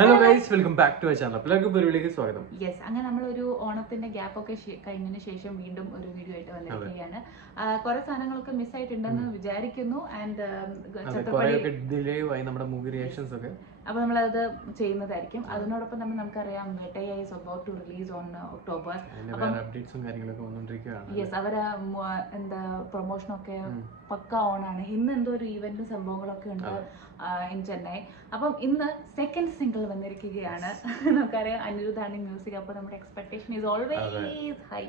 Hello guys, welcome back to our channel. എല്ലാവർക്കും പരിപാടിയിലേക്ക് സ്വാഗതം. യെസ്, അങ്ങനെ നമ്മളൊരു ഓണത്തിന്റെ ഗ്യാപ്പ് ഒക്കെ കഴിഞ്ഞതിന് ശേഷം വീണ്ടും ഒരു വീഡിയോ ആയിട്ട് വന്നിരിക്കുകയാണ്. കുറെ സാധനങ്ങളൊക്കെ മിസ് ആയിട്ടുണ്ടെന്ന് വിചാരിക്കുന്നു. ആൻഡ് നമ്മുടെ മൂവി റിയാക്ഷൻസ് ഒക്കെ അപ്പൊ നമ്മളത് ചെയ്യുന്നതായിരിക്കും. അതിനോടൊപ്പം തന്നെ നമുക്കറിയാം Vettaiyan is about to release on October. Yes, അവരെ എന്താ പ്രൊമോഷനൊക്കെ പക്ക ഓണാണ്. ഇന്ന് എന്തോ ഒരു ഈവന്റും സംഭവങ്ങളൊക്കെ ഉണ്ട് ഇൻ ചെന്നൈ. അപ്പം ഇന്ന് സെക്കൻഡ് സിംഗിൾ വന്നിരിക്കുകയാണ്. നമുക്കറിയാം അനിരുദ്ധാണ് മ്യൂസിക്. അപ്പൊ നമ്മുടെ എക്സ്പെക്ടേഷൻ ഈസ് ഓൾവേസ് ഹൈ.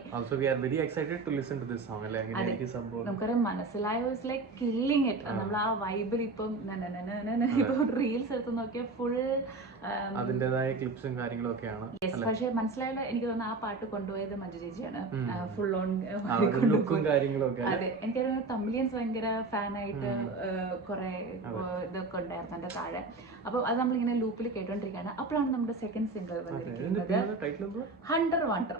നമുക്കറിയാം മനസ്സിലായോ ഇസ് ലൈക്ക് കില്ലിങ് ഇറ്റ്. നമ്മൾ ആ വൈബിൽ ഇപ്പം റീൽസ് എടുത്ത് നോക്കിയാൽ ഫുൾ അതിന്റേതായ ക്ലിപ്സും കാര്യങ്ങളും ഒക്കെയാണ്. പക്ഷെ മനസ്സിലായാലും എനിക്ക് തോന്നുന്നു ആ പാട്ട് കൊണ്ടുപോയത് മഞ്ജു ചേച്ചിയാണ്. ഫുൾ ഓൺ അതെ, എനിക്കറിയാം തമിഴിയൻസ് ഭയങ്കര ഫാനായിട്ട് കുറെ ഇതൊക്കെ ഉണ്ടായിരുന്നു എന്റെ താഴെ. അപ്പൊ അത് നമ്മളിങ്ങനെ ലൂപ്പിൽ കേട്ടോണ്ടിരിക്കുകയാണ്. അപ്പോഴാണ് നമ്മുടെ സെക്കൻഡ് സിംഗിൾ വന്നിരിക്കുന്നത്, ഹണ്ടർ വണ്ടർ.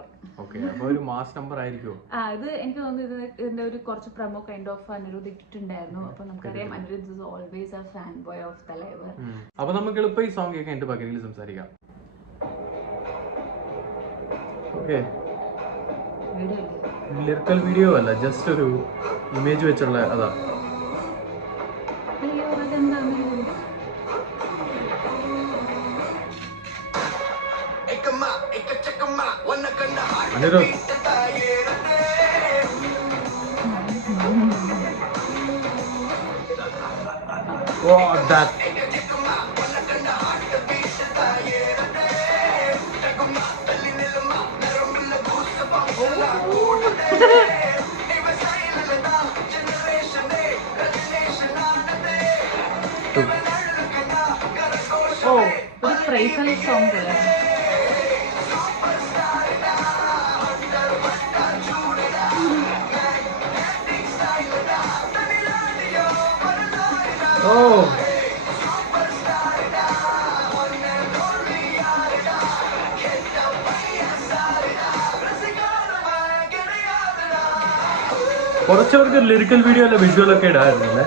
ഇത് എനിക്ക് തോന്നുന്നു ഇതിന്റെ ഒരു കുറച്ച് പ്രൊമോ കൈൻഡ് ഓഫ് അനിരുദ്ധ് ഇട്ടിട്ടുണ്ടായിരുന്നു. അപ്പൊ നമുക്കറിയാം Anirudh is always A fan boy of Thalaivar. അപ്പൊ നമുക്ക് എളുപ്പം ഈ സോങ് കേൾക്കാൻ എന്റെ പകലിൽ സംസാരിക്കാം. ലിറിക്കൽ വീഡിയോ അല്ല, ജസ്റ്റ് ഒരു ഇമേജ് വെച്ചുള്ള അതാ. അനിരുദ്ധ് ഒരു ഫ്രൈസൽ സോങ് പോലെ. കുറച്ചവർക്ക് ലിറിക്കൽ വീഡിയോ അല്ല വിഷ്വൽ ഒക്കെ ഇടായിരുന്നു അല്ലേ?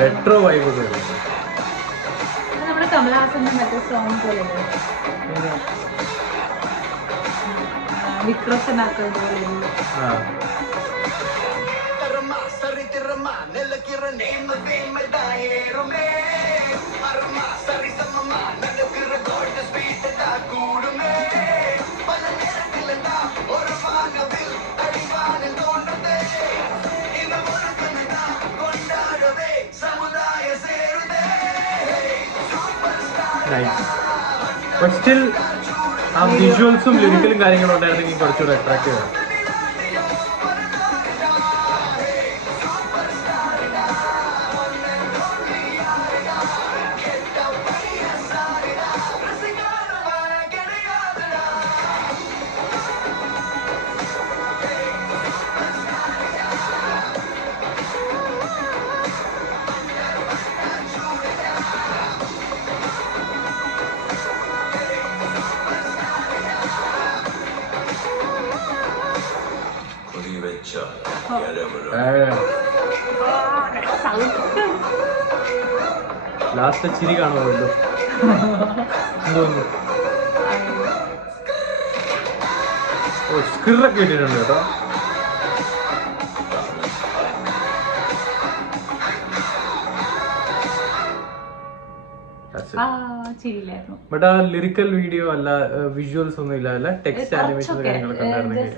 റെട്രോ വൈബ് ഒക്കെ നമ്മുടെ കമലഹാസന്റെ മറ്റേ സോങ് പോലെ വിക്രസനാക്കുന്നത് പോലെ. But still, ആ വിഷ്വൽസും ലിറിക്കലും കാര്യങ്ങളും ഉണ്ടായിരുന്നെങ്കിൽ കുറച്ചുകൂടെ അട്രാക്റ്റീവ് ആണ്. ലാസ്റ്റ് ചിരി കാണുമല്ലോ എന്തോന്നു. സ്ക്രിറൊക്കെ ഇട്ടിട്ടുണ്ട് കേട്ടോ. ബട്ട് ആ ലിറിക്കൽ വീഡിയോ അല്ല, വിഷ്വൽസ് ഒന്നും ഇല്ല, അല്ല ടെക്സ്റ്റ് ആനിമേഷൻ കാര്യങ്ങളൊക്കെ ഉണ്ടായിരുന്നെങ്കിൽ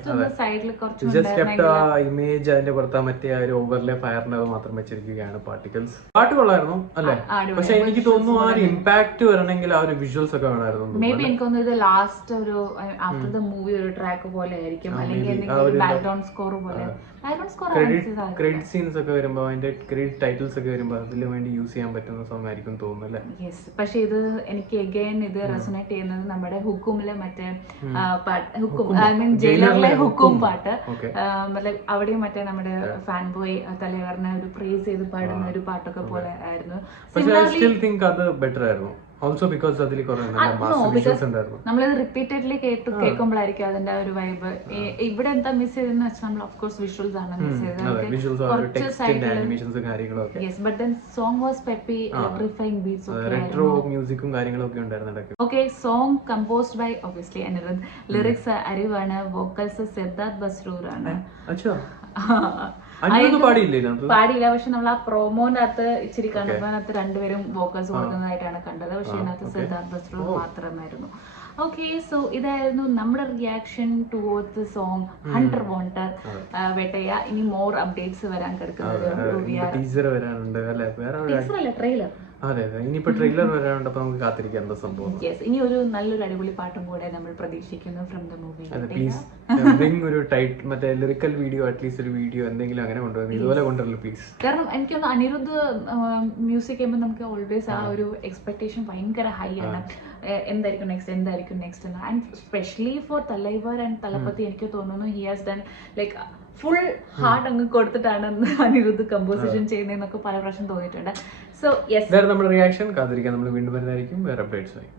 ജസ്റ്റ് കെപ്റ്റ് ആ ഇമേജ്, അതിന്റെ പുറത്ത് മറ്റേ ഒരു ഓവർലേ ഫയറിന്റെ അത് മാത്രം വെച്ചിരിക്കുകയാണ്. പാർട്ടിക്കിൾസ് പാട്ട് കൊള്ളായിരുന്നു അല്ലേ? പക്ഷെ എനിക്ക് തോന്നുന്നു ആ ഒരു ഇമ്പാക്ട് വരണമെങ്കിൽ ആ ഒരു വിഷ്വൽസ് ഒക്കെ വേണമായിരുന്നു. മേ ബി എനിക്ക് തോന്നുന്നു ഇത് ലാസ്റ്റ് ഒരു ആഫ്റ്റർ ദ മൂവി ഒരു ട്രാക്ക് പോലെ ആയിരിക്കും, അല്ലെങ്കിൽ ബാക്ക്ഗ്രൗണ്ട് സ്കോർ പോലെ. ക്രെഡിറ്റ് സീൻസ് ഒക്കെ വരുമ്പോ, അതിന്റെ ക്രെഡിറ്റ് ടൈറ്റിൽസ് ഒക്കെ വരുമ്പോ അതിന് വേണ്ടി യൂസ് ചെയ്യാൻ പറ്റുന്ന സോങ് ആയിരിക്കും തോന്നുന്നു അല്ലേ? പക്ഷെ ഇത് എനിക്ക് അഗൈൻ ഇത് റെസൊനേറ്റ് ചെയ്യുന്നത് നമ്മുടെ ഹുക്കുമിലെ മറ്റേ ഹുക്കും ഐ മീൻ ജയിലറിലെ ഹുക്കും പാട്ട്. അവിടെയും മറ്റേ നമ്മുടെ ഫാൻ ബോയ് തലവറിനെ ഒരു പ്രേസ് ചെയ്ത് പാടുന്ന ഒരു പാട്ടൊക്കെ പോലെ ആയിരുന്നു. നമ്മളത് റിപ്പീറ്റഡ്ലി കേൾക്കുമ്പോഴായിരിക്കും അതിന്റെ ഒരു വൈബ്. ഇവിടെ എന്താ മിസ് ചെയ്തെന്ന് വെച്ചാൽ നമ്മൾ ഓഫ് കോഴ്സ് വിഷ്വൽസ് ആണ് മിസ് ചെയ്തത്. Yes, but then song was peppy, electrifying beats okay. Song composed by obviously Anirudh, lyrics അരിവാണ്, വോക്കൽസ് സിദ്ധാർത്ഥ് ബസ്രൂർ ആണ്. പാടിയില്ല, പക്ഷെ നമ്മൾ ആ പ്രോമോന്റെ അകത്ത് ഇച്ചിരി കണ്ടതിനകത്ത് രണ്ടുപേരും വോക്കൽസ് കൊടുക്കുന്നതായിട്ടാണ് കണ്ടത്. പക്ഷെ അതിനകത്ത് സിദ്ധാർത്ഥ് ബസ്രൂർ മാത്രമായിരുന്നു. ഓക്കെ, സോ ഇതായിരുന്നു നമ്മുടെ reaction towards the song hunter വാണ്ടർ വേട്ടയ്യ. ഇനി മോർ അപ്ഡേറ്റ്സ് വരാൻ കിടക്കുന്നത് ട്രെയിലർ. അതെ അതെ, ഇനിയിപ്പോ ട്രെയിലർ വരാനുണ്ട്, അപ്പൊ നമുക്ക് കാത്തിരിക്കാം എന്താ സംഭവം. ഇനി ഒരു നല്ലൊരു അടിപൊളി പാട്ടും കൂടെ നമ്മൾ പ്രതീക്ഷിക്കുന്നു from the movie. Please bring ഒരു ടൈറ്റ് മറ്റേ ലിറിക്കൽ വീഡിയോ, അറ്റ്ലീസ്റ്റ് ഒരു വീഡിയോ എന്തെങ്കിലും അങ്ങനെ കൊണ്ടുവന്നു, ഇതുപോലെ കൊണ്ടുവരല്ലോ പ്ലീസ്. കാരണം എനിക്കൊന്ന് അനിരുദ്ധ് മ്യൂസിക് ചെയ്യുമ്പോൾ നമുക്ക് ഓൾവേസ് ആ ഒരു എക്സ്പെക്ടേഷൻ ഭയങ്കര ഹൈ ആണ്. എന്തായിരിക്കും നെക്സ്റ്റ് എന്ന്. And specially for Thalaivar and Thalapathy എനിക്ക് തോന്നുന്നു he has done like full heart അങ്ങ് കൊടുത്തിട്ടാണ് അനിരുദ്ധ് കമ്പോസിഷൻ ചെയ്യുന്നതെന്നൊക്കെ പല പ്രാവശ്യം തോന്നിയിട്ടുണ്ട്. സോ യെസ്, നമ്മുടെ റിയാക്ഷൻ കാത്തിരിക്കാൻ നമ്മൾ വീണ്ടും വരുന്നതായിരിക്കും വേറെ അപ്ഡേറ്റ്സ് ആയി.